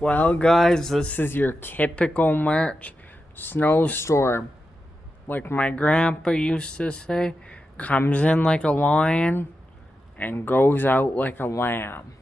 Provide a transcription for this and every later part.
Well, guys, this is your typical March snowstorm. Like my grandpa used to say, comes in like a lion and goes out like a lamb.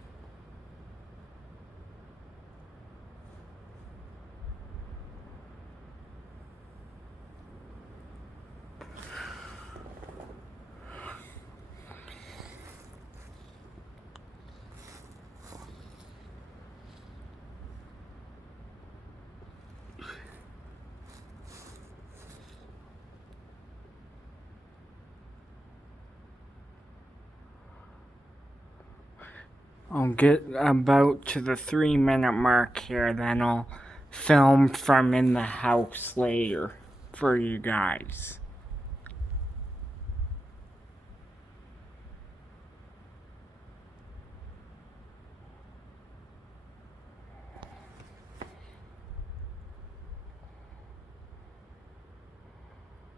I'll get about to the 3 minute mark here, then I'll film from in the house later for you guys.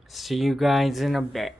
See you guys in a bit.